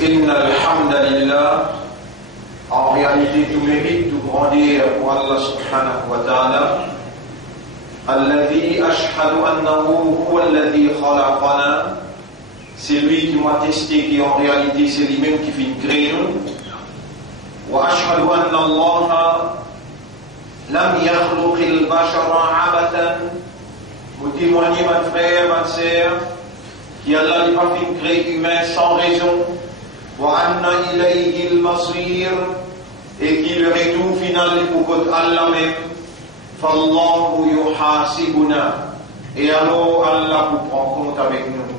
Inna alhamdulillah, en réalité tout mérite, tout grandir pour Allah subhanahu wa ta'ala. Alladhi ashhadu annahu huwa alladhi khalaqana, c'est lui qui m'a testé, qui en réalité c'est lui-même qui fait créer nous. Wa ashhadu anna Allah lam yakhluq al-bashara abatan, vous témoignez mon frère, ma sœur, qui Allah n'a pas fait créer humain sans raison. وَأَنَّ إِلَيْهِ الْمَصِيرُ, et qui le retour final est pour Allah même. فَاللَّهُ يُحَاسِبُنَا, et alors Allah vous prend compte avec nous.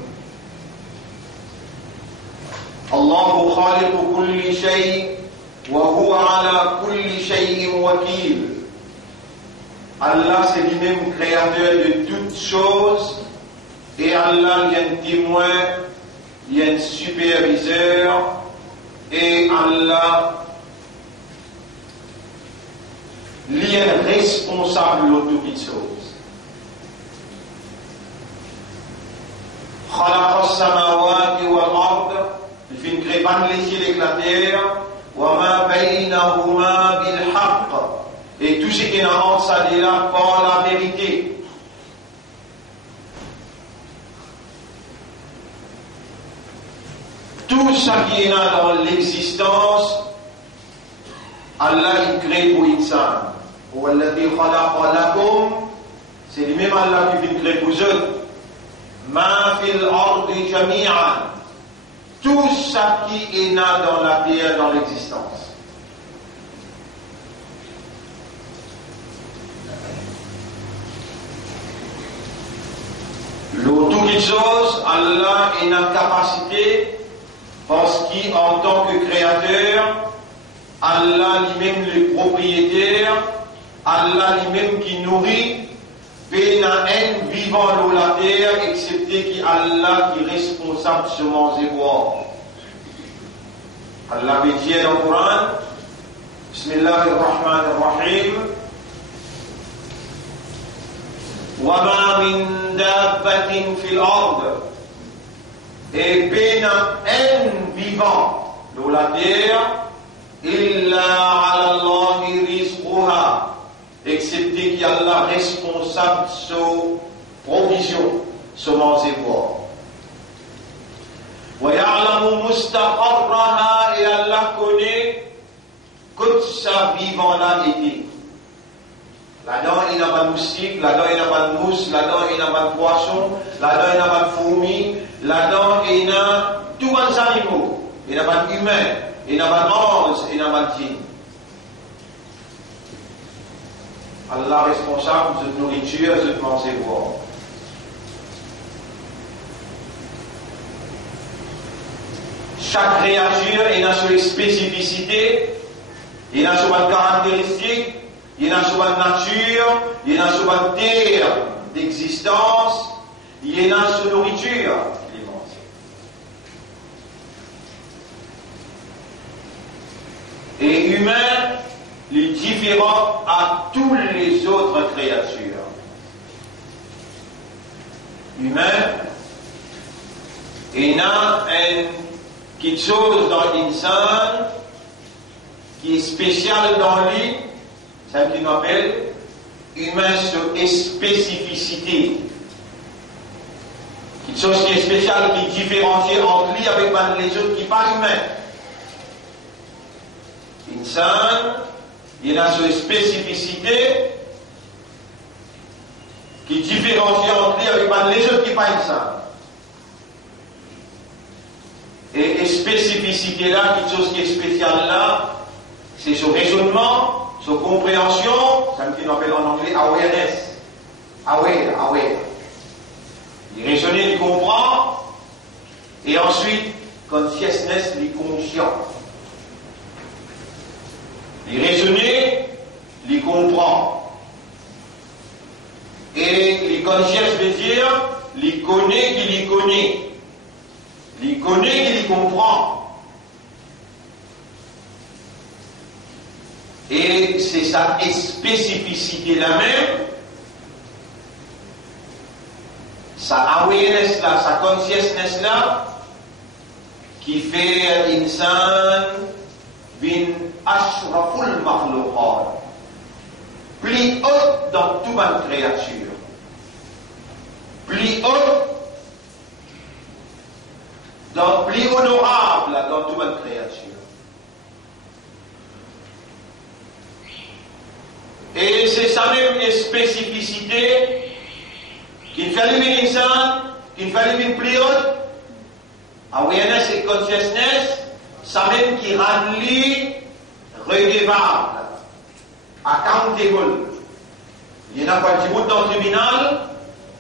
الله خالق كل شيء وهو على كل شيء وكيل. Allah c'est lui-même créateur de toutes choses, et Allah il y a un témoin, il y a un superviseur, et Allah il est responsable de toutes les choses. خلق السماوات والأرض, il fait une création les cieux et la terre, وما بينهما بالحق, et tout ce qui est entre ça est là par la vérité. Tout ce qui est là dans l'existence, Allah il crée pour l'insan. C'est lui-même Allah qui vient créer pour eux. Ma fil ardi jami'an, tout ce qui est là dans la terre, dans l'existence. Toutes les choses, Allah est en capacité, parce qu'en tant que créateur, Allah lui-même le propriétaire, Allah lui-même qui nourrit, un vivant dans la terre, excepté qu'Allah qui est responsable de ce manger boire. Allah dit dans le Coran, Bismillahirrahmanirrahim, وَمَا مِن دَابَّةٍ فِي الْأَرْضِ, et un vivant dans la terre, إِلَّا عَلَى اللَّهِ رِزْقُهَا, excepté qu'Allah responsable de sa provision, son manger boire. وَيَعْلَمُ مُسْتَقَرَّهَا, et Allah connaît que sa vivant là était. Là-dedans, il n'y a pas de moustique, là-dedans, il n'y a pas de mousse, là-dedans, il n'y a pas de poisson, là-dedans, il n'y a pas de fourmis, là-dedans, il y a tous les animaux. Il n'y a pas d'humains, il n'y a pas d'anges, il n'y a pas de djinns. Allah responsable de nourriture, de manger boire. Chaque créature, il a ses spécificités, il a ses caractéristiques, il a sa nature, il a sa terre d'existence, il a sa nourriture. Et humain, il est différent à toutes les autres créatures. Humain, il y a quelque chose dans l'insan qui est spécial dans lui. C'est ce qu'on appelle humain et spécificité. Quelque chose qui est spécial, qui différencie entre lui avec les autres qui ne sont pas humains. L'insan, il a sa spécificité qui différencie entre lui avec les autres qui ne sont pas insan. Et spécificité là, quelque chose qui est spécial là, c'est son raisonnement, sa compréhension, c'est ce qu'on appelle en anglais awareness. Aware. Il raisonne, il comprend, et ensuite, consciousness, il est conscient. Il raisonne, il comprend, Et les consciences veut dire, les connaît qui les connaît. Les connaît qui les comprend. Et c'est sa spécificité la même, sa awareness là, sa consciousness là, qui fait l'insan bin ashraful makhluqat, plus haute dans toute ma créature, plus haute, plus honorable dans toute ma créature. Et c'est sa même spécificité qu'il fallait une insan, qu'il fallait une plus haute, awareness et consciousness, ça même qui rend lui redevable, accountable. Il y en a pas de dans le tribunal,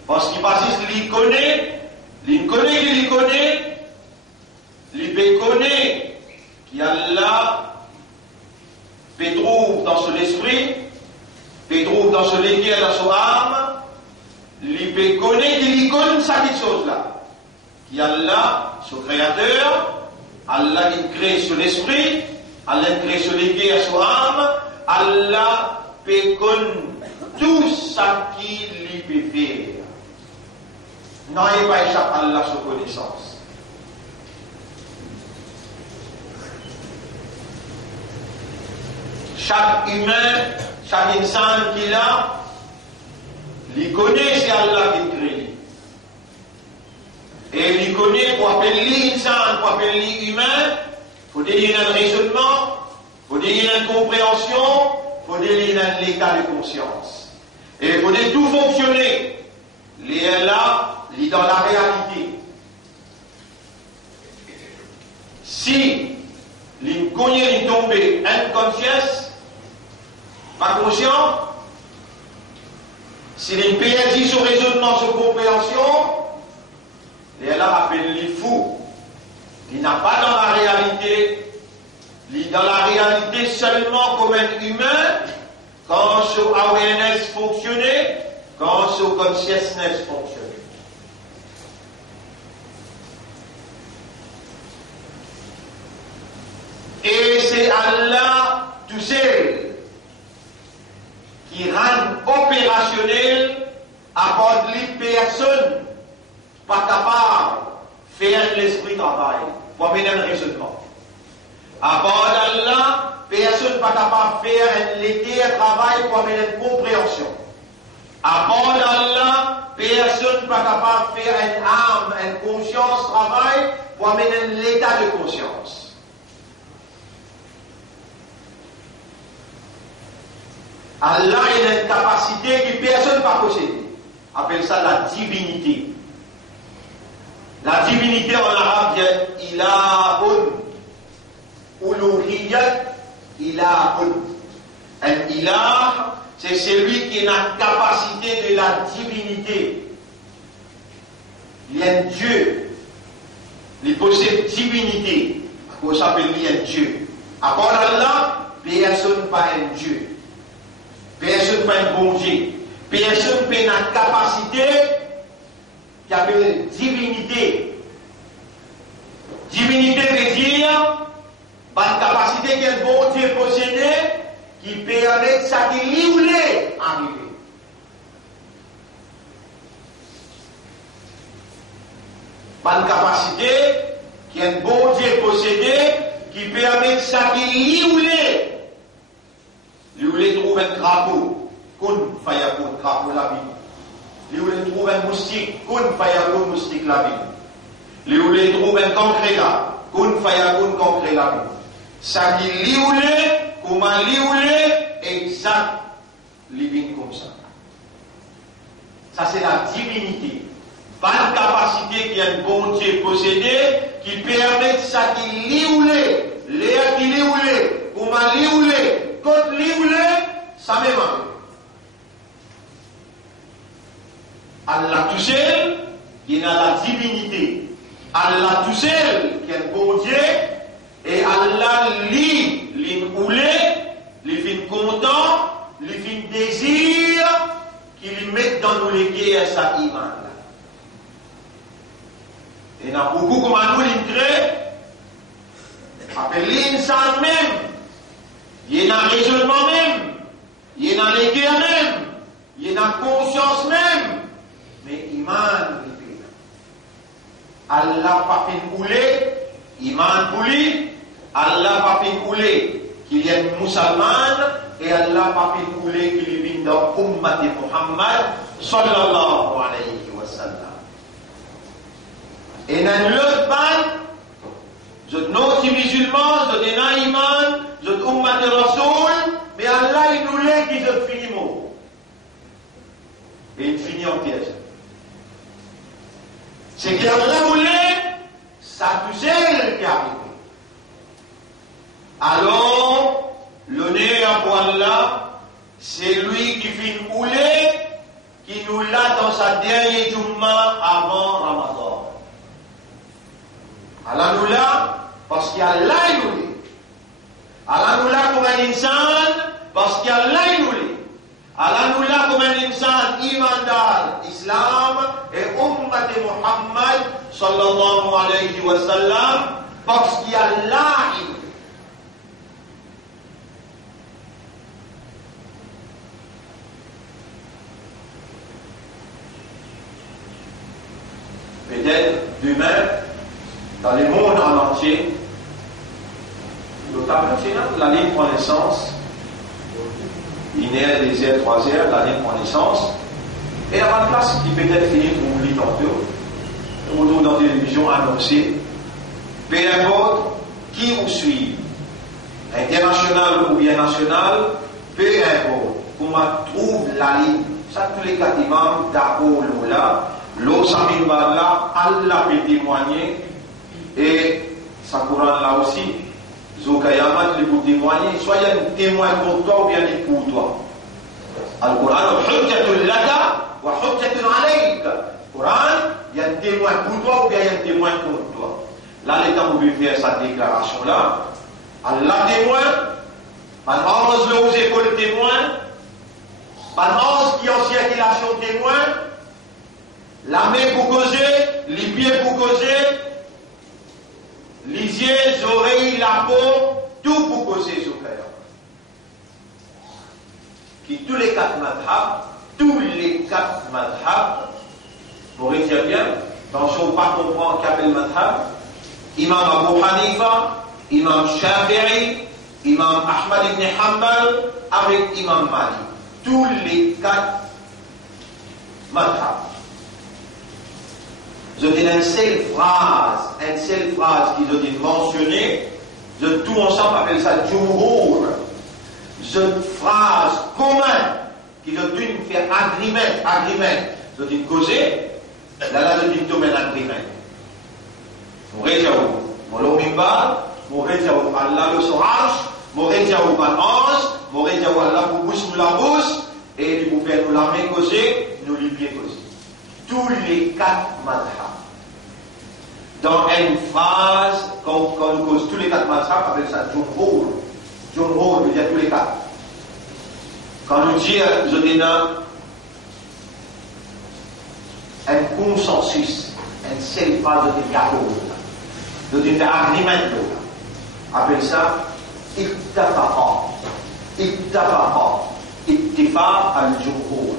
parce qu'il passe, il connaît qu'il connaît, il connaît qu'il y a là, il trouve dans son esprit, il trouve dans son équerre, dans son âme, il connaît qu'il connaît cette chose-là. Il y a là, son créateur, Allah il crée son esprit, Allah crée son équerre, son âme, Allah peut connaître tout ce qu'il peut faire. Non, il pas échappé à Allah sa connaissance. Chaque humain, chaque insan qu'il a, il connaît c'est Allah qui crée. Et il connaît pour appeler l'insan, pour appeler l'humain, il faut dire un raisonnement, il faut dire une compréhension, il faut dire un état de conscience. Et il faut dire tout fonctionner. Il est là, il est dans la réalité. Si il connaît, il tombe inconscience, pas conscient, s'il est perdu son raisonnement, son compréhension, il est là, appelle les fous. Il n'a pas dans la réalité, il est dans la réalité seulement comme un humain, quand son awareness fonctionnait, quand son consciousness fonctionnait. Et c'est Allah tout seul qui rend opérationnel à part les personnes pas capables de faire l'esprit travail pour mener un raisonnement. À part d'Allah, personne pas capable de faire un l'éther travail pour mener une compréhension. À part d'Allah, personne pas capable de faire une âme, une conscience travail pour mener l'état de conscience. Allah a une capacité que personne ne peut posséder. On appelle ça la divinité. La divinité en arabe dit ilahun, uluhiyyat, ilahun. Un ilah, c'est celui qui a la capacité de la divinité. Il y a un Dieu. Il possède divinité. On s'appelle un Dieu. À part Allah, personne pas un Dieu. Personne pas un bon Dieu. Personne n'a la capacité qui appelle divinité. Divinité veut dire la capacité que le bon Dieu possédait qui permet ça qui lui voulait arriver. La capacité que le bon Dieu possédait qui permet ça qui lui voulait. Lui voulait trouver un crapaud, kun fayakun crapaud la vie. Lui voulait trouver un moustique, kun fayakun moustique la vie. Lui voulait trouver un concret là, kun fayakun concret la vie. Ça qui lui voulait, comment lui voulait, exact, living comme ça. Ça c'est la divinité. Pas une capacité qui a un bon Dieu possédé, qui permet ça qui lui voulait, l'air qui lui voulait, comment lui voulait. Quand lui voulait, ça me manque. Allah tout seul, il a la divinité. Allah tout seul, qui est un bon Dieu, et Allah lui voulait, lui fait content, lui fait désir, qui lui mettent dans nous les guerres sa iman. Et il y a beaucoup comme nous l'intérêt, appelle l'insan même, il y a un raisonnement même, il y a les guerres même, il y a une conscience même, mais iman, Allah pas fait couler, iman pour lui, Allah pas fait couler qu'il y ait un musulman, et Allah pas fait couler qu'il y ait une ummat de Muhammad sallallahu alayhi wa sallam. Et dans l'autre ban, je n'ai musulman, je n'ai pas iman, je n'ai ummat de Rasoul, mais Allah il nous l'a qui je finis mot. Et il finit en piège. C'est qu'Allah voulait, ça tout seul qui arrive. Alors, l'honneur pour Allah, c'est lui qui finit couler, qui nous l'a dans sa dernière Jumma avant Ramadan. Allah nous l'a, parce qu'Allah nous l'a. Allah nous l'a comme un insan, parce qu'Allah nous l'a. Allah nous l'a comme un insan imandar, Islam et ummat de Muhammad sallallahu alayhi wa sallam, parce qu'Allah nous l'a. Peut-être demain, dans le monde en entier, notamment la ligne prend naissance, linéaire, désert, 3 heures, la ligne prend naissance, et il y a une place qui peut-être finit pour oublier tantôt, ou dans la télévision annoncée, peu importe qui vous suit, international ou bien national, peu importe, comment trouve la ligne, ça tous les cas d'imams, d'accord, là, l'eau Samimba là, Allah peut témoigner, et ça Coran là aussi, Zokayamat peut témoigner, soit il y a un témoin pour toi ou bien pour toi. Al-Quran, hujjatul laka wa hujjatul alayk. Coran, il y a un témoin pour toi ou bien il y a un témoin contre toi. Là, les temps où vous faire cette déclaration là, Allah témoin, par onze le aux écoles témoin, par onze qui en circulation témoin, la main pour causer, les pieds pour causer, les yeux, les oreilles, la peau, tout pour causer sur cœur. Qui tous les 4 madhab, vous retirez bien, dans ce qu'on pas comprendre qu'appelle madhab, Imam Abu Hanifa, Imam Shafi'i, Imam Ahmad ibn Hanbal, avec Imam Malik. Tous les 4 madhab. Je dis une seule phrase qu'ils ont dit mentionnée, tout ensemble appelle ça Jumhur. Une phrase commune qu'ils ont dû faire agreement. Ils ont dit causer, là, ils ont dit domaine agreement. Mon réjaou, mon lomimba, mon réjaou Allah le sorage, mon réjaou balance, mon réjaou Allah pour bouche nous la bouche, et vous pouvez nous la main causer, nous les pieds causer. Tous les 4 madhab. Dans une phrase, quand on cause tous les 4 madhab, on appelle ça Jumhur. Jumhur veut dire tous les 4. Quand on dit, je dis un consensus, une seule phrase de d'accord, je dis un agreement, on appelle ça Ittafaqa. Ittifaq al-Jumhur.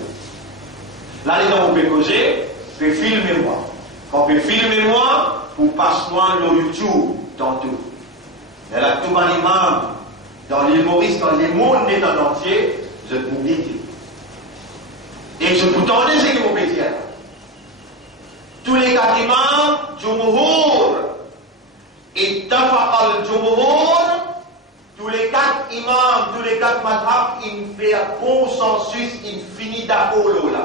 Là, les gens, on peut causer, on peut filmer moi. Quand on peut filmer moi, on passe moi sur YouTube, dans tout. Mais là, tout un imam, dans l'humoriste, dans les mondes des temps entiers, je vous dis. Et je vous tendais ce que vous pouvez dire. Tous les 4 imams, Jumhur, Ittafaq al-Jumhur, tous les 4 imams, tous les 4 madhab, ils font consensus, ils finissent d'accord là.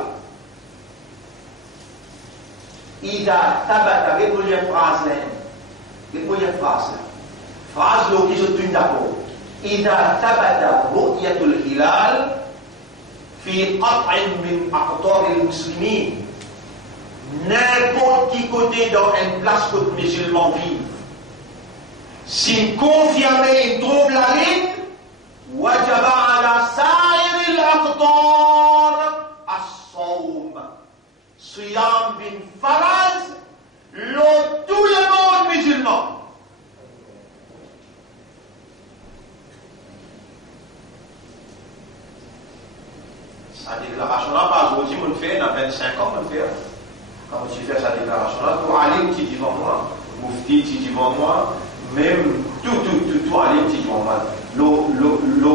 Ida tabata, regardez la phrase là. Regardez la phrase là. Phrase là qui je suis d'accord. Ida tabata ru'yatul hilal fi qat'in min aqtar al-muslimin. N'importe qui côté dans une place que les musulmans vivent. Si confirmé, il trouve la ligne, wajaba ala sa'ir al-aqtar Sa déclaration-là, par aujourd'hui, on le fait, dans 25 ans, on le fait. Quand tu fais sa déclaration-là, tout aller, tu dis devant moi, Moufti, tu dis devant moi, même tout aller, tu dis devant moi.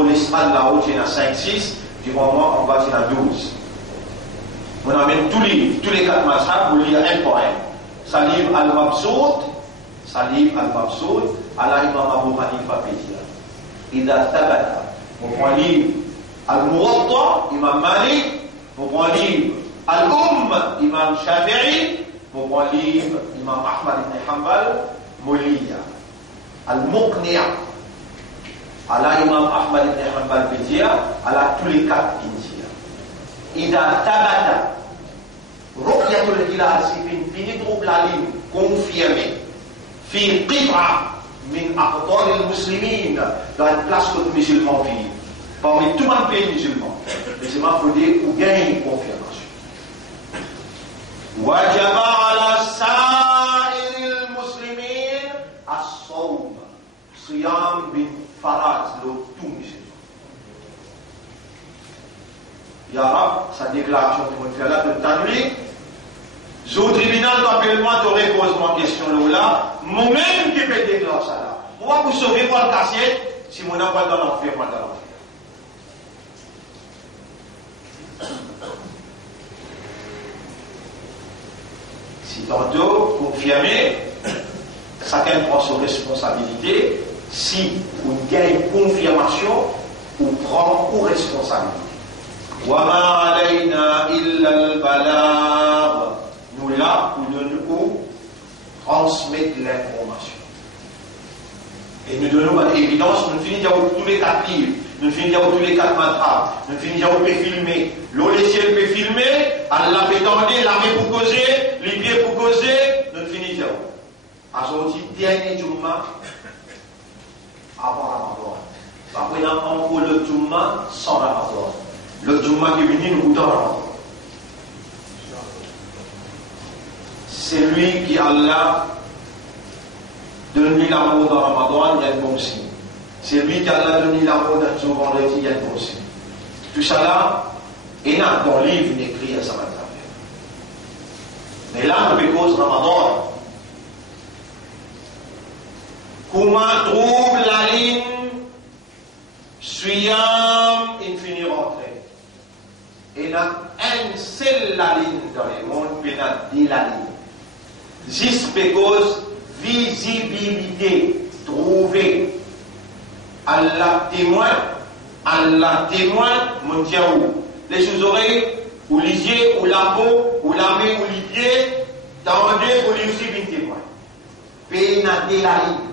L'estrade là-haut, tu es à 5-6, devant moi, en bas, tu es à 12. On amène tous les 4 mazhab, vous lire un par un. Ça livre Al-Mabsoud, Allah Imam Abu Hanifa Pédia. Ida Tabata. On prend livre Al-Muwatta, Imam Malik. On prend livre Imam Shafi'i, on prend livre Imam Ahmad ibn Hanbal, Moliya. Al-Muqni'a. Allah Imam Ahmad ibn Hanbal Pédia, Allah tous les 4 India. Ida Tabata. Ruqyatul Hilal, c'est fini trouble la ligne, confirmé. Fi qit'a min aqtar al-muslimin, dans une place que les musulmans vivent. Parmi tous les pays musulmans. Les musulmans, il faut dire, ou gagnent une confirmation. وجب على سائر المسلمين الصوم صيام بالفرائض لو tout musulman. Ya Rab, sa déclaration que vous faites là, de t'annuler. Au tribunal d'appel-moi, tu reposes-moi question là, moi-même qui peux déclarer ça là. Moi, vous saurez quoi le cassier, si mon n'a pas dans l'enfer, moi dans l'enfer. Si tantôt, confirmé, chacun prend ses responsabilités, si vous gagnez confirmation, vous prend aux responsabilités. Wama alayna illa al-balagh. Nous là, nous transmettre l'information. Et nous donnons l'évidence, nous finissons tous les 4 livres, nous finissons tous les 4 mantras, nous finissons peut filmer. L'eau, les ciels peut filmer, Allah peut tendre, la main pour causer, les pieds pour causer, nous finissons. À ce dernier Jumma, avant Ramadan. Après, on a encore le Jumma sans Ramadan. Le Jumma qui est venu nous dans Ramadan. C'est lui qui Allah donne l'amour dans Ramadan, il y a un bon signe. C'est lui qui Allah donne l'amour dans ce vendredi, il y a un bon signe. Tout ça là, il y a dans le livre écrit à sa matière. Mais là, on cause Ramadan. Comment trouve la ligne Suyam infini rentrée. Il y a une seule ligne dans le monde, puis il y a 10 lignes. Juste because visibilité, trouver. Allah témoin, mon Dieu, les sous-oreilles, ou les yeux, ou la peau, ou la main, ou les pieds, dans deux, ou les aussi bien témoin. Puis il y a des lignes.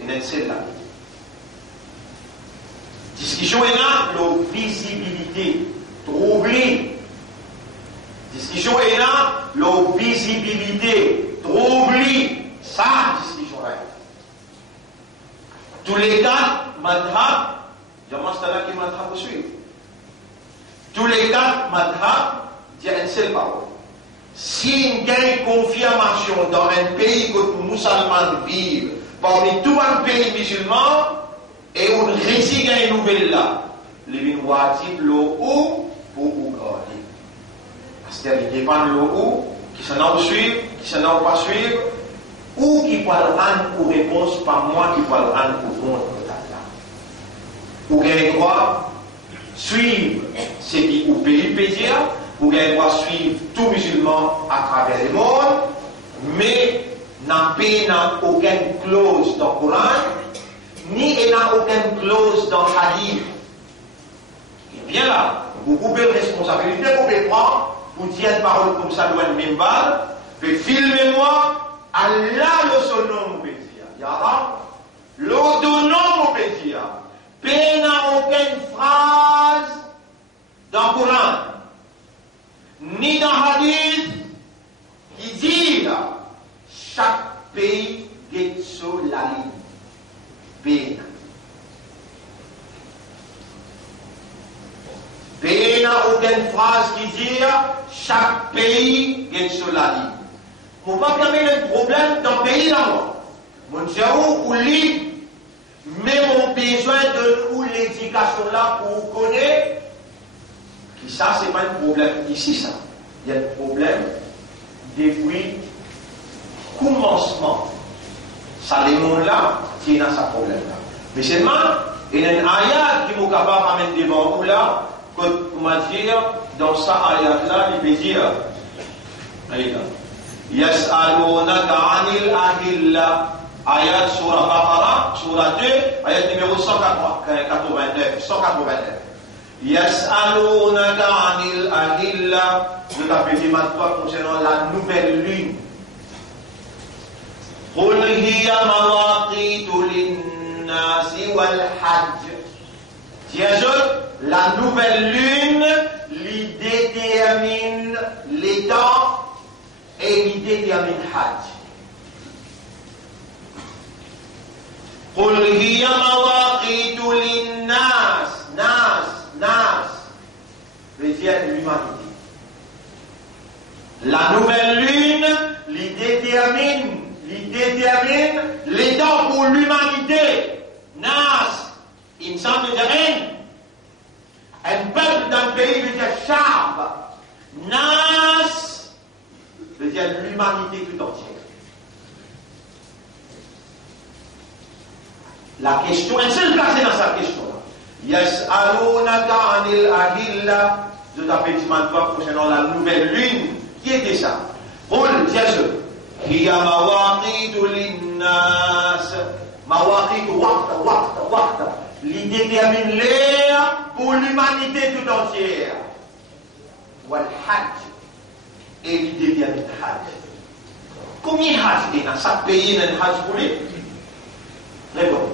Il y a une seule ligne. Discussion est là, la visibilité, trouver. Discussion est là, la visibilité, trouver. Ça, discussion là. Tous les cas, madhab, je mange là qui madhab vous suivre. Tous les cas, madhab, il y a une seule parole. Si il y a une confirmation dans un pays que les musulmans vivent, parmi tous les pays musulmans, et on récite une nouvelle là, les vins l'eau ou pour garder. Parce qu'il dépend de l'eau ou, qui s'en a suivre, qui s'en a pas suivre, ou qui peut rendre pour réponse, pas moi qui peut rendre pour compte. Ou qu'il y a droit suivre ce qui au pays peut dire, ou qu'il y a droit suivre tout musulman à travers le monde, mais n'a aucune clause dans le Coran, ni il n'a aucune clause dans le hadith. Et bien là, vous coupez de responsabilité, vous pouvez prendre, vous dire une parole comme ça, loin de même balle, vous filmez-moi, Allah le son nom, vous pouvez dire. Yara, l'autonom, vous pouvez dire. Il n'a aucune phrase dans le Coran, ni dans le hadith, qui dit là, chaque pays est sur la ligne. Pays n'a aucune phrase qui dit chaque pays est sur la ligne. Il ne faut pas qu'il y ait un problème dans le pays là. Mon cerveau ou libre, mais mon besoin de l'éducation là pour connaître Et ça, c'est pas un problème ici, ça. Il y a un problème depuis le commencement. Ça, les mondes-là, qui ont ce problème-là. Mais c'est mal, il y a une ayat qui est capable d'amener devant vous là, que, comment dire, dans cette ayat-là, il peut dire, Yas'alunaka 'anil ahilla, ayat surah Baqarah, surah 2, ayat numéro 189. Yas'alunaka 'anil ahilla, je t'appelle dit maintenant concernant la nouvelle lune. Qul hiya mawaqitu lin-nasi wal-hajj. La nouvelle lune lui détermine les temps et lui détermine Hajj. Qul hiya mawaqitu lin-nas, nas, veut dire l'humanité. La nouvelle lune lui détermine les temps pour l'humanité. Nas, insan veut dire un peuple d'un pays veut dire Shab. Nas veut dire l'humanité tout entière. La question, un seul placé dans sa question-là. Yas'alunaka 'anil ahilla, je t'appelle maintenant concernant la nouvelle lune. Qui était ça? Qul, tiens-je. Hiya mawaqitu lin-nas. Mawaqitu waqta. Il détermine l'ère pour l'humanité tout entière. Wal-Hajj. Et il détermine Hajj. Combien de Hajj il y a dans chaque pays? Il y a un Hajj pour lui? Réponds.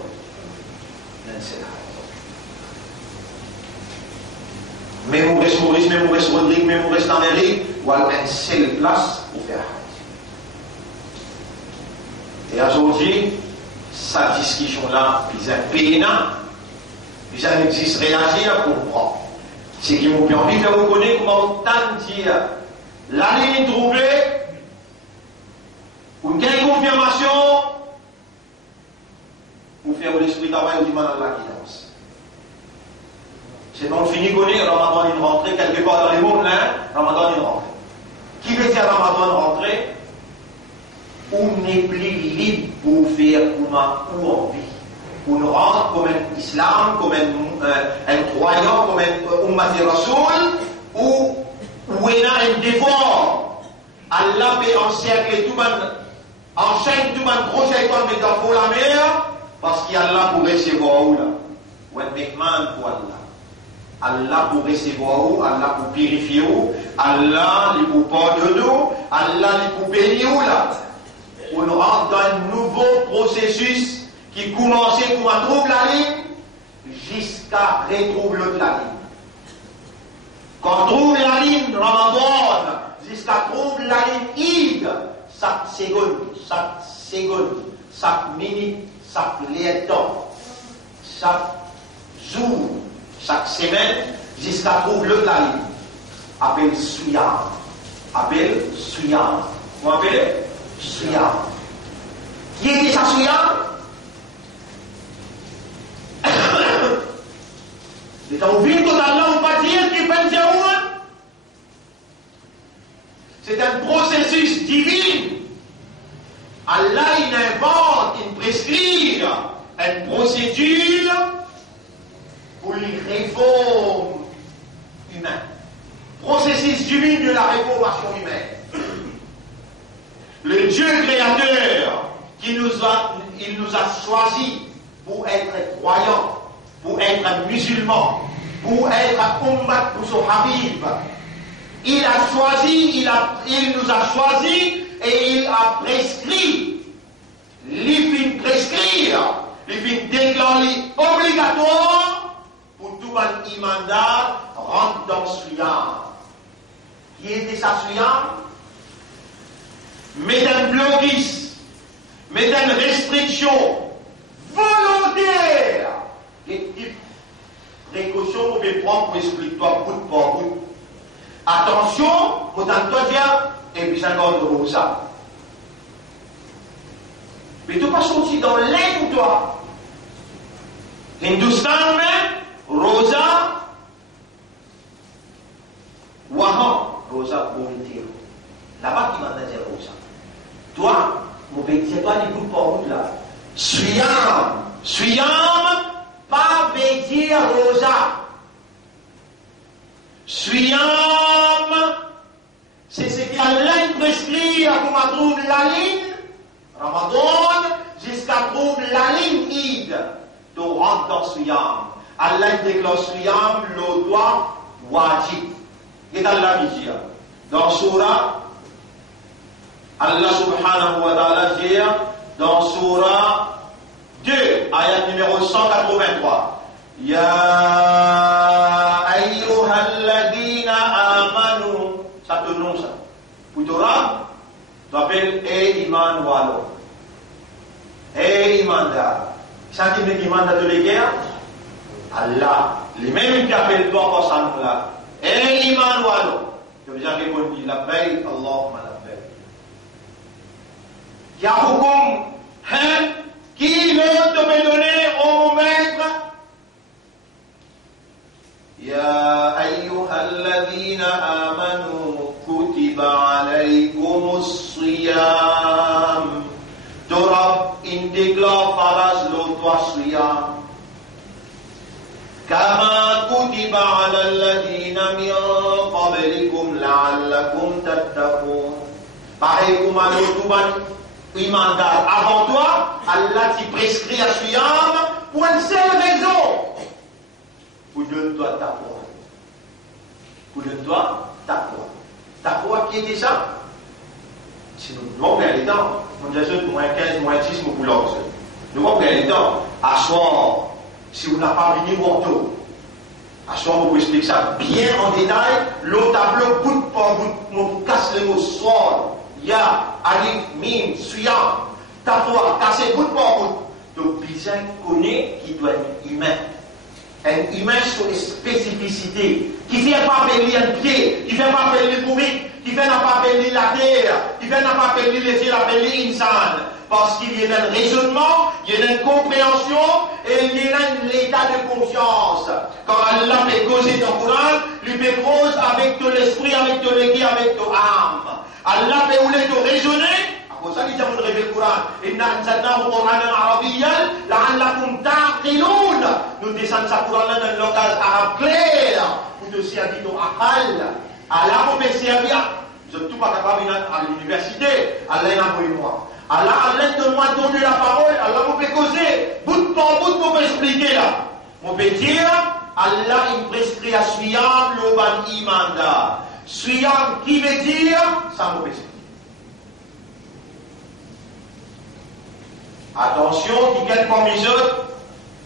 Même Maurice, même Maurice Rodrigue, même Maurice Amérique, ou à une seule place pour faire Hajj. Et aujourd'hui, cette discussion-là, ils ont payé, ils ont existe réagir pour comprendre. C'est qu'ils m'ont envie de vous connaître comment autant dire la ligne trouvée, ou une confirmation, pour faire l'esprit travail au dimanche de la guidance. C'est donc fini de connaître Ramadan une rentrée, quelque part dans les mondes, Ramadan une rentrée. Qui veut dire Ramadan une rentrée? On n'est plus libre pour faire comme on vit. Pour nous rendre comme un islam, comme un croyant, comme un ummat de Rasoul, où on a un dévore. Allah peut encercler tout le monde, enchaîne tout le monde, gros shaitan met dans la mer, parce qu'il y a Allah pour recevoir où là. Ou un mekman pour Allah. Allah pour recevoir où, Allah pour purifier où, Allah pour pardonner où, Allah pour bénir où là. On rentre dans un nouveau processus qui commençait pour un trouble la ligne jusqu'à retrouver l'autre la ligne. Quand on trouve la ligne Ramadan jusqu'à trouver la ligne Eid, chaque seconde, chaque minute, chaque temps, chaque jour, chaque semaine, jusqu'à trouver l'autre la ligne. Appelle Souyam. Comment appelle Souyam. Qui est ça Souyam? C'est un vide totalement ou pas dire qui peut dire c'est un processus divin. Allah il invente, il prescrit une procédure pour les réformes humaines. Processus divin de la réformation humaine. Le Dieu créateur il nous a choisis pour être croyants, pour être musulmans, pour être ummat pour son habib. Il nous a choisis et il a prescrit. Il fin prescrire, il fin déclarer obligatoire pour tout un imandat rentre dans ce Suyam. Qui était sa Suyam? Mais un blocus, mais une restriction volontaire. Les types précautions que vous pouvez prendre pour expliquer toi bout par bout. Attention, pour t'entendre dire, et puis ça compte ça. Mais tu pas sorti dans l'Inde, toi. Hindustan, Rosa, rosa pour une tire. Là-bas, qui m'a dit rosa. Toi, mon petit, c'est toi qui goûte pour route là. Suyam, pas bédir rosa. Suyam, c'est ce qu'Allah prescrit comme on trouve la ligne, Ramadan, jusqu'à trouver la ligne Eid. Tu rentres dans Suyam. Allah déclare Suyam, le droit wajib. Et Allah dit, dans Surah, Allah subhanahu wa ta'ala dit, dans Surah 2, ayat numéro 183, Ya ayyuhalladhina amanu, ça te nom ça. Poutora, tu appelles iman walo. Imandar. Ça qui met iman dans les guerres, Allah. Les mêmes qui appellent toi pour ça nous là. Iman walo. Je vous ai répondu, la paix, Allahumma la paix. Qui a hukum, qui veut te me donner au maître? Ya ayyuhalladhina amanu kutiba alaykumus siyam. Torah indéclare faras lo toi siyam. Kama kutiba ala alladhina min qablikum la'allakum tattaqun. Pareil comme à l'automne, imandar. Avant toi, Allah t'y prescrit à siyam pour une seule raison. Pour donne-toi ta foi. Pour donne-toi ta foi. Ta foi qui était ça? Si nous devons prendre le temps, on dit ça, moins 15, moins 10, nous voulons ça. Nous devons prendre le temps. À soir, si vous n'avez pas venu pour tout, à soir, on vous explique ça bien en détail. Le tableau, bout par bout, on casse les mots soir. Ya, alif, mim, suyam. Ta foi, cassé bout par bout. Donc, bien connaît qui doit être humain. Un humain sur une spécificité, qui ne fait pas appeler un pied, qui ne fait pas appeler le comique, qui ne fait pas appeler la terre, qui ne fait pas appeler les yeux, appeler insan. Parce qu'il y a un raisonnement, il y a une compréhension et il y a un état de conscience. Quand Allah fait causer ton Coran, il fait cause avec ton esprit, avec ton équipe, avec ton âme. Allah fait voulait te raisonner. Pour ça, il dit dans le Coran, Inna anzalnahu Qur'anan arabiyyan la'allakum ta'qilun. Nous descendons ça Coran dans le langage arabe clair pour te servir ton aqal. Allah vous fait servir. Vous n'êtes tout pas capable à l'université. Allah n'a pas eu moi. Allah de moi donner la parole. Allah vous fait causer. Bout par bout, vous pouvez expliquer là. On peut dire, Allah il prescrit à Suyam l'oban imanda. Suyam qui veut dire, ça vous explique. Attention, qui gagne comme les autres,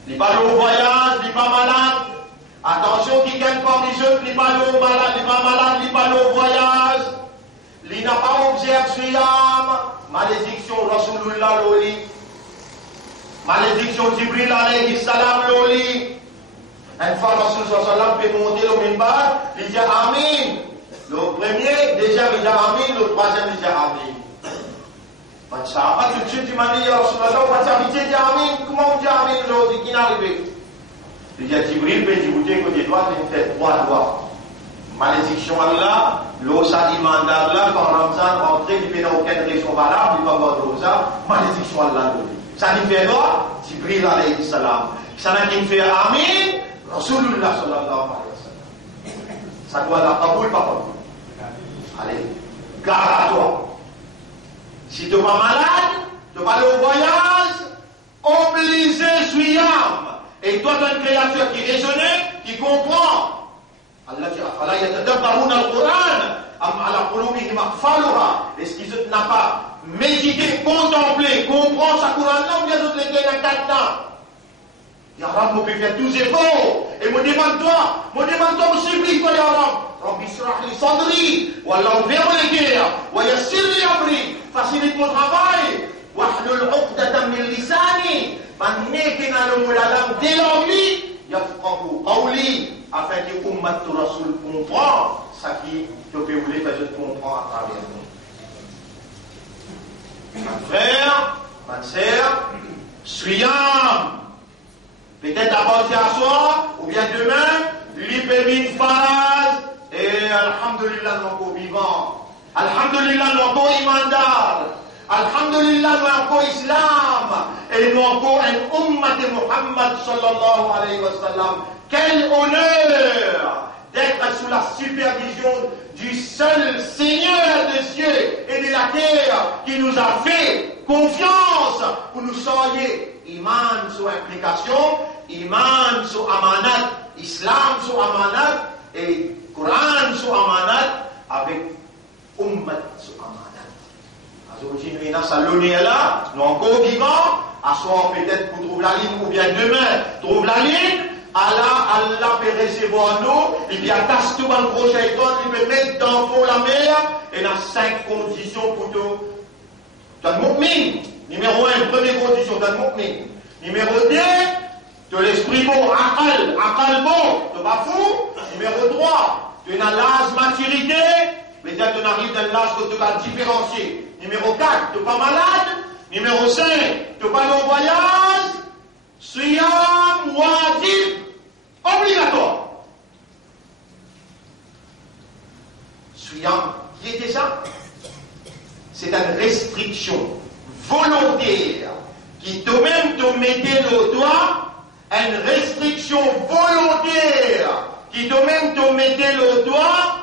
il n'est pas au voyage, il n'est pas malade. Attention, qui gagne comme les autres, il n'est pas malade, il n'est pas malade, il n'est pas au voyage. Il n'a pas observé Suyam. Malédiction Rasulullah Loli. Malédiction Jibril alayhi salam Loli. Une fois Rasulullah sallam peut monter au minbar, il dit Amin. Le premier, déjà, il dit Amin, le troisième, il dit Amin. Sahabat tout de suite, il m'a dit, Ya Rasulallah, on va t'inviter, il dit Amin. Comment on dit Amin aujourd'hui? Qui n'est arrivé? Il dit à Jibril, mais il dit, côté droit, il fait 3 doigts. Malédiction Allah, l'osa imandar là, quand Ramzan rentrait, il n'y a aucune raison valable, il va avoir l'osa, malédiction Allah. Ça lui fait quoi? Jibril alayhi salam. Ça n'a qui fait Amin, Rasulullah sallallahu alayhi wa sallam. Ça doit la kaboul, pas kaboul. Allez, gare à toi. Si tu vas malade, tu vas aller au voyage, obligé Suyam. Et toi, tu es une créature qui raisonne, qui comprend. Allah dit, afala yatadabbaruna al-Qur'an, am ala qulubihim aqfaluha. Est-ce qu'ils n'ont pas médité, contemplé, comprend sa Qur'an-là, ou bien d'autres les gagnent à 4 ans? Ya Rab, on peut faire tous efforts. Et me demande-toi, me supplie-toi, Ya Rab. Rabbi shrah li sadri, wa Allah ouvert les guerres, wa yassir li amri, facilite mon travail, wa hlul uqdatan min lisani, man nekina le mouladam dès l'envie, yafqahu qawli, afin que l'ummat de Rasul comprend ce qui te peut vouloir que je comprends à travers nous. Mon frère, ma sœur, Suyam. Peut-être à partir à soir, ou bien demain, lui permet une phrase, et alhamdulillah, non, Alhamdulillah, nous avons imandar. Alhamdulillah, nous avons islam. Et nous avons un ummat de Muhammad sallallahu alayhi wa sallam. Quel honneur d'être sous la supervision du seul Seigneur des cieux et de la terre qui nous a fait confiance pour nous soyez iman sur implication, iman sur amanat, islam sur amanat et Coran sur amanat avec ummat sur amanat. Aujourd'hui, nous sommes là, nous sommes encore vivants, à soir peut-être pour trouver la ligne ou bien demain trouve la ligne. Allah peut recevoir nous, il y a tasse tout dans le prochain temps, il peut mettre dans la mer, et il y a 5 conditions pour tout. Tu as le mu'min. Numéro 1, première condition, tu as le mu'min. Numéro 2, tu as l'esprit bon, akal bon, tu n'es pas fou. Numéro 3, tu as l'âge maturité, peut-être tu arrives dans l'âge que tu vas différencier. Numéro 4, tu n'es pas malade. Numéro 5, tu n'es pas dans le voyage. Siyam wajib. Obligatoire. Siyam, qui était ça? C'est une restriction volontaire qui toi-même te mettait le doigt, une restriction volontaire qui toi-même te mettait le doigt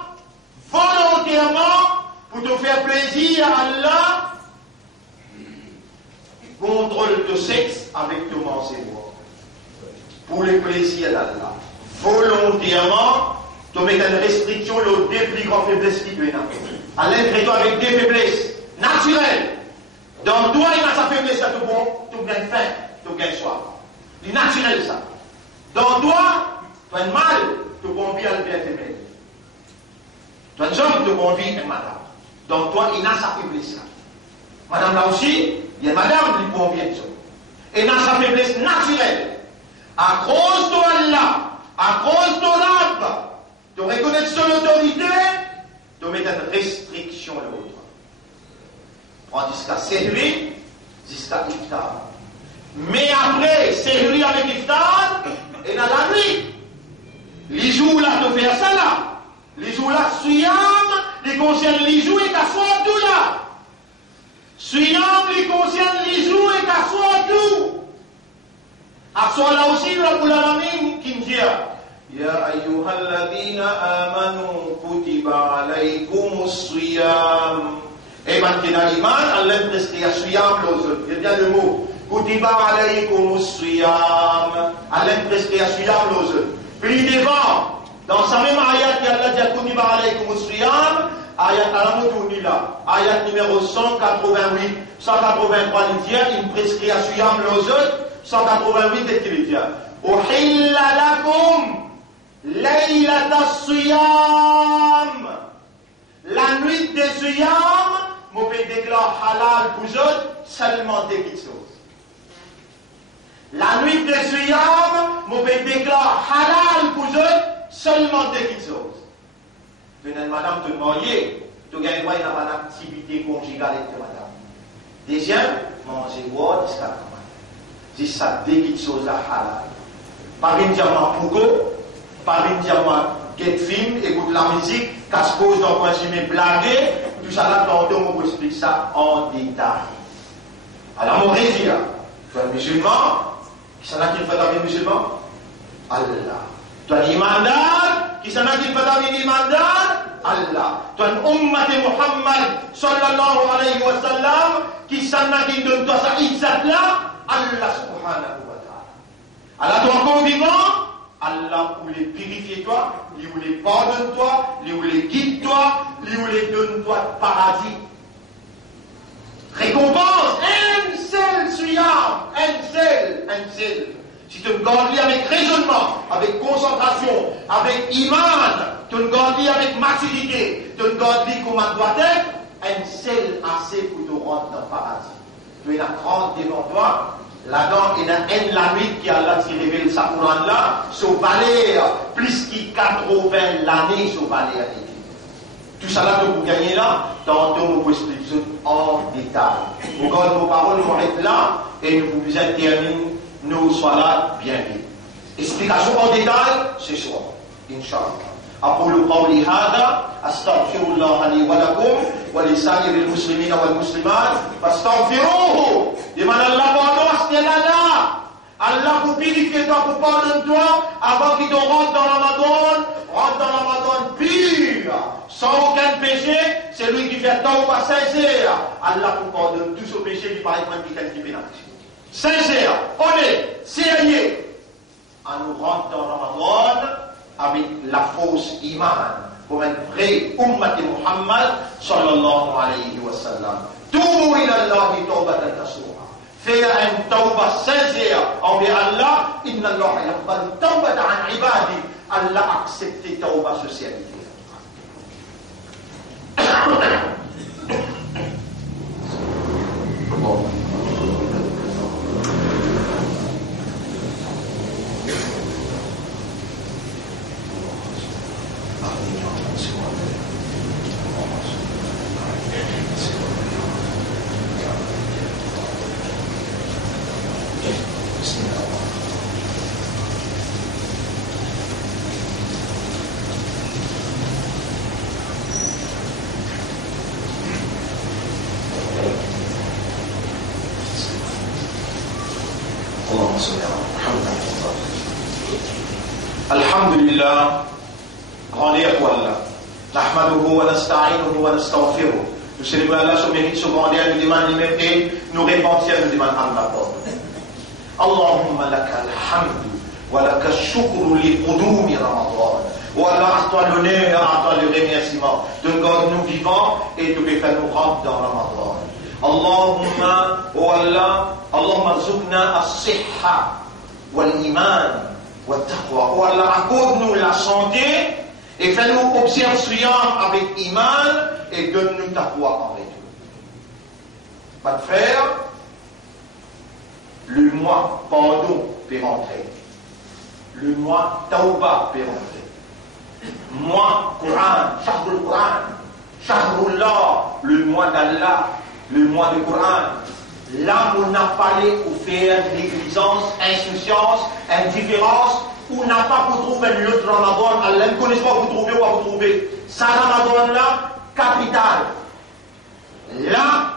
volontairement pour te faire plaisir à Allah. Contrôle de sexe avec ton enseignement. Pour le plaisir d'Allah. Volontairement, tu mets une restriction, le deux plus grandes faiblesses qui tu es là. À l'intérieur avec des faiblesses naturelles. Dans toi, il y a sa faiblesse, ça te bon, tu gagnes faim, tu gagnes soif. C'est naturel ça. Dans toi, tu as une mal, tu as envie à le bien t'aimer. Tu as une homme, tu as envie à madame. Dans toi, il y a sa faiblesse là. Madame là aussi, il y a madame qui peut envie de ça. Et il y a sa faiblesse naturelle. À cause d'Allah, à cause de l'Arab, de reconnaître son autorité, de mettre une restriction à l'autre. Prends jusqu'à servir, jusqu'à iftar. Mais après, servir avec iftar, et dans la nuit, les jours là, de faire ça là, les jours là, suyam, les concerne les jours et qu'à soi tout là. Suyam, les concerne les jours et qu'à soi tout. أصلا aussi رب العالمين كنجيا يا أيها الذين آمنوا كتب عليكم الصيام. Et maintenant l'imam, Allah presque ya siyam l'autre. C'est bien le mot. Kutiba alaykum as-siyam. Allah presque ya siyam l'autre. Plus devant, dans sa même ayat, Allah dit Kutiba alaykum as-siyam. Ayat Al-Mudunila, ayat numéro 188, 183 il prescrit ya siyam l'autre. 188 et qu'il dit Uhilla lakum laylata siyam. La nuit des siyam, vous pouvez déclarer halal pour eux seulement des petites choses. La nuit des siyam, vous pouvez déclarer halal pour eux seulement des petites choses. Venez madame te marier, tu gagnes pas une activité conjugale avec madame. Deuxième, manger boire jusqu'à la c'est ça, des petites choses à halal. Pas une diamant pougo, pas une diamant get film, écoute la musique, casse-cause dans le consommer, blaguer, tout ça là, tantôt on vous explique ça en détail. Alors, mon résident, tu es un musulman, qui s'en a qu'il fait un musulman? Allah. Tu es un imandar, qui s'en a qu'il fait un imandar? Allah. Tu es un ummat de Muhammad, sallallahu alayhi wa sallam, qui s'en a qu'il donne toi ça, izzat là? Allah subhanahu wa ta'ala. Allah toi encore vivant, Allah voulait purifier toi, il voulait pardonner toi, il voulait guider toi, il voulait donner toi le paradis. Récompense, un seul suyam, un seul. Si tu te gardes avec raisonnement, avec concentration, avec iman, tu te gardes avec maturité, tu te gardes comment doit être, un seul assez pour te rendre dans le paradis. Tu es la 30 devant toi, là-dedans, il y a un la nuit qui a là qui révèle sa Coran là, sur valeur, plus que 80 l'année sur valeur. Tout ça là que vous gagnez là, tantôt vous pouvez expliquer en détail. Vous gardez vos paroles, vous êtes là, et nous vous interminons nos soirs là bien vite. Explication en détail, ce soir, Inch'Allah. أقول قولي هذا أستغفر الله لي ولكم ولسائر المسلمين والمسلمات فاستغفروه. لمن الله pardonne, c'est là. Allah vous purifie toi, vous pardonne toi avant qu'il te rentre dans Ramadan pur, sans aucun péché. C'est lui qui fait tawbah sincère. Allah vous pardonne tous aux péchés du pareil point de quelqu'un qui pénalise. Sincère, honnête, sérieux. À nous rendre dans Ramadan avec la fausse iman, comme un vrai ummat de Muhammad sallallahu alayhi wa sallam. Toubu ila Allahi tawbatan nasuha. Faire un tawbah sincère envers Allah. Inna Allah yaqbalu tawbata an ibadi. Allah accepte tawbah sincérité. Alhamdulillah, grandeur pour Allah. Nahmaduhu wa nasta'inuhu wa nastaghfiruh. Nous célébrons Allah sur mérite, sur grandeur, nous demandons lui-même et nous repentir, nous demandons Allah pardon. Allahumma laka alhamdu wa laka shukru li qudumi Ramadan. Oh Allah, à toi l'honneur, à toi le remerciement de nous vivants et de faire nous rentrer dans Ramadan. Allahumma, oh Allah, Allahumma zukna as-sihha wal-iman. Oh Allah, accorde-nous la santé et fais-nous observer Siyam avec iman et donne-nous ta foi en retour. Pas de frère, le mois pardon peut rentrer. Le mois tawbah peut rentrer. Mois Quran, Shahrullah, le mois d'Allah, le mois du Coran. Là où on n'a pas allé pour faire négligence, insouciance, indifférence, où on n'a pas pour trouver l'autre Ramadan, Allah ne connaît pas vous trouver ou pas vous trouver. Ça Ramadan là, capital. Là,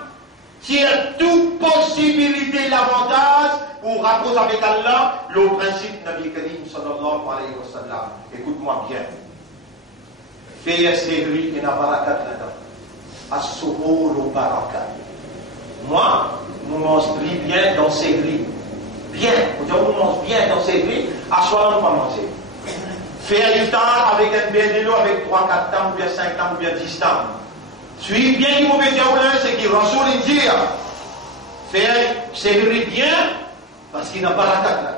tu as toute possibilité, l'avantage pour rapprocher avec Allah, le principe Nabi Karim sallallahu alayhi wa sallam. Écoute-moi bien. Faire série et na barakat là-dedans. As-suhur barakat. Moi, on mange bien dans ses grilles. Bien. On mange bien dans ses grilles. À soi, on ne peut pas manger. Faire du temps avec un bien de l'eau, avec 3, 4 temps, ou bien 5 temps, ou bien 10 temps. Suis bien du mauvais diable, c'est qu'il Rasoul il dit. Faire ses grilles bien, parce qu'il n'a pas la tête là.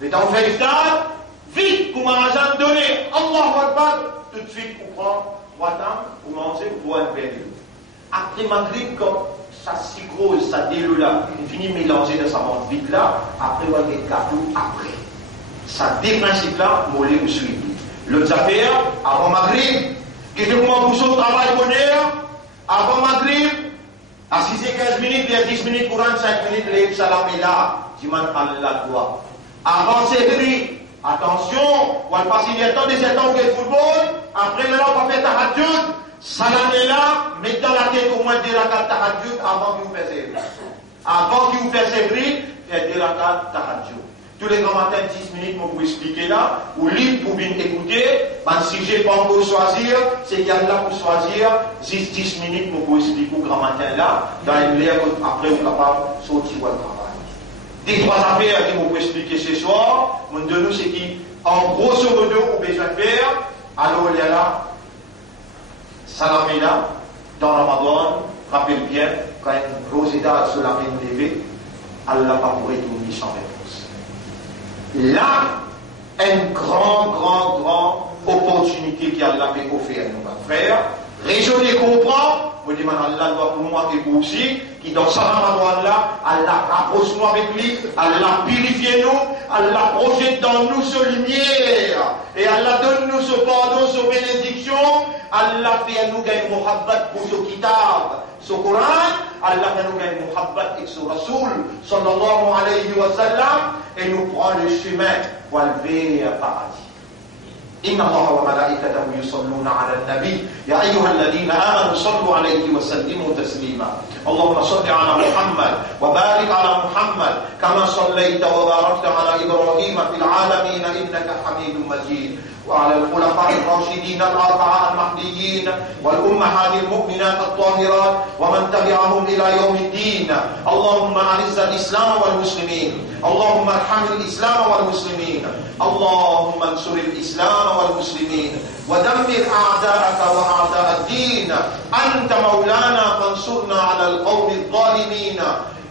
Mais quand on fait du temps, vite, pour manger, donner. Allahu Akbar, tout de suite, on prend 3 temps, pour manger, pour boire un bien de l'eau. Après Maghrib, comme ça psychose, ça déloue là, il finit de mélanger dans sa monde vide là, après on va des gâteaux après. Ça déprincipe là, mollet ou suivi. L'autre affaire, avant Maghrib, qui fait pour un au travail bonheur, avant Maghrib, à 6h15 minutes, il y a 10 minutes, 45 minutes, les salam est là, diman Allah doit. Avant Cédric, attention, on va passer le temps de 7 ans au football, après là on va faire tahajjud. Salam est là, mettez dans la tête au moins 2 rakats tahajjud avant que vous fassiez Cédric. Avant que vous fassiez Cédric, faites 2 rakats tahajjud. Tous les grands matins, 10 minutes, vous pouvez expliquer là, ou libre pour bien écouter, même si je n'ai pas encore choisir, c'est qu'il y a là pour choisir, 10 minutes, vous pouvez expliquer au grand matin là, dans une l'air, après vous êtes capable de sortir votre travail. Des 3 affaires que vous pouvez expliquer ce soir, mon de nous, c'est qui, en grosso modo, vous besoin de faire, alors il y a là, Salam est là, dans Ramadan, rappelle bien, quand une rosée sur la main levée, Allah pas pour retourner sans réponse. Là, une grande opportunité qu'Allah peut offrir à nos frères. Raisonnez, comprendre, vous demandez Allah doit pour moi et pour vous aussi, qui dans sa Ramadan là, Allah rapproche-nous avec lui, Allah purifie nous, Allah projette dans nous ce lumière, et Allah donne-nous ce pardon, ce bénédiction, Allah fait à nous gagner muhabbat pour ce kitab, ce Coran, Allah fait à nous gagner muhabbat avec ce Rasoul, sallallahu alayhi wa sallam, et nous prend le chemin pour aller vers le paradis. إن الله وملائكته يصلون على النبي يا أيها الذين آمنوا صلوا عليه وسلموا تسليما اللهم صل على محمد وبارك على محمد كما صليت وباركت على إبراهيم في العالمين إنك حميد مجيد وعلى الخلفاء الراشدين الأربعة المهديين والأمهات المؤمنات الطاهرات ومن تبعهم إلى يوم الدين اللهم أعز الإسلام والمسلمين اللهم ارحم الإسلام والمسلمين اللهم انصر الإسلام والمسلمين ودمر أعداءك وأعداء الدين أنت مولانا فانصرنا على القوم الظالمين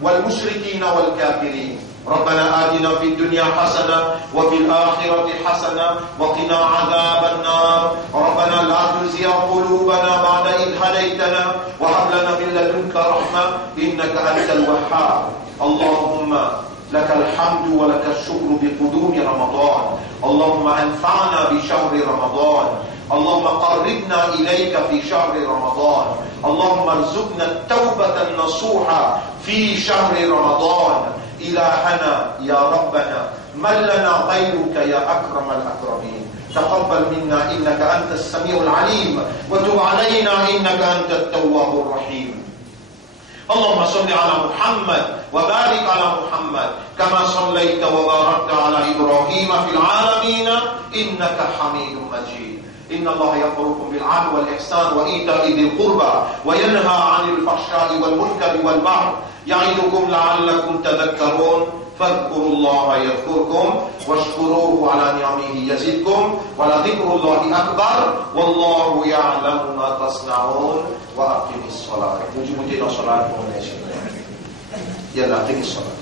والمشركين والكافرين ربنا آتنا في الدنيا حسنة وفي الآخرة حسنة وقنا عذاب النار ربنا لا تزغ قلوبنا بعد إذ هديتنا وهب لنا من لدنك رحمة إنك أنت الوهاب اللهم لك الحمد ولك الشكر بقدوم رمضان اللهم أنفعنا بشهر رمضان اللهم قربنا إليك في شهر رمضان اللهم ارزقنا التوبة النصوحة في شهر رمضان إلهنا يا ربنا من لنا غيرك يا أكرم الأكرمين تقبل منا إنك أنت السميع العليم وتب علينا إنك أنت التواب الرحيم اللهم صل على محمد وبارك على محمد كما صليت وباركت على إبراهيم في العالمين إنك حميد مجيد إن الله يأمركم بالعدل والإحسان وإيتاء ذي القربى وينهى عن الفحشاء والمنكر والبغي يعظكم لعلكم تذكرون فاذكروا الله يذكركم واشكروه على نعمه يزدكم ولذكر الله أكبر والله يعلم ما تصنعون وأقم الصلاة وجبتنا صلاة يلا أقم الصلاة